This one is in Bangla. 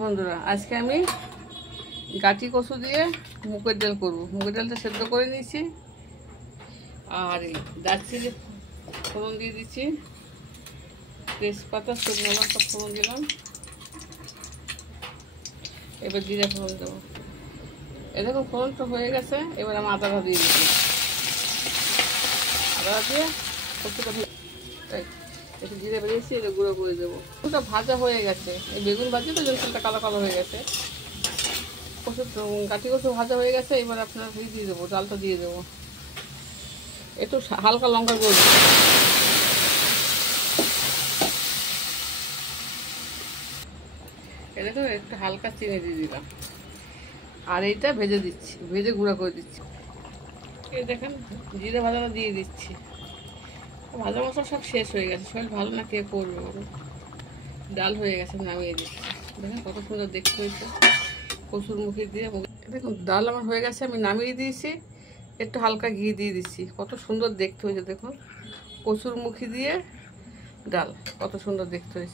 বন্ধুরা, আজকে আমি গাটি কচু দিয়ে মুগের ডাল করব। মুগের ডালটা সেদ্ধ করে নিয়েছি আর দারচিনি ফোড়ন দিয়ে দিচ্ছি, তেজপাতা শুকনো লঙ্কা ফোড়ন দিলাম, এবার জিরা ফোড়ন দেবো। এরকম ফোড়নটা হয়ে গেছে, এবার আমি আদা দিয়ে দিচ্ছি। আদা দিয়ে কচুটা একটু জিরে বেরিয়েছি, এটা গুঁড়ো করে দেবো। কচুটা ভাজা হয়ে গেছে, এই বেগুন ভাজি তো জলটা কালো কালো হয়ে গেছে। গাটি কচু ভাজা হয়ে গেছে, এবার আপনার দিয়ে দেবো, ডালটা দিয়ে দেবো। একটু হালকা লঙ্কা গুঁড়ো দেবো, দেখো একটু হালকা চিনি দিয়ে দিলাম, আর এইটা ভেজে দিচ্ছি, ভেজে গুঁড়া করে দিচ্ছি। এই দেখেন জিরে ভাজাটা দিয়ে দিচ্ছি। ভাজা মশলা সব শেষ হয়ে গেছে, শরীর ভালো না, কে করবে? ডাল হয়ে গেছে, নামিয়ে দিচ্ছি। দেখেন কত সুন্দর দেখতে হয়েছে কচুর মুখে দিয়ে। দেখুন ডাল আমার হয়ে গেছে, আমি নামিয়ে দিয়েছি। একটু হালকা ঘি দিয়ে দিচ্ছি, কত সুন্দর দেখতে হয়েছে। দেখুন কচুর মুখি দিয়ে ডাল কত সুন্দর দেখতে হয়েছে।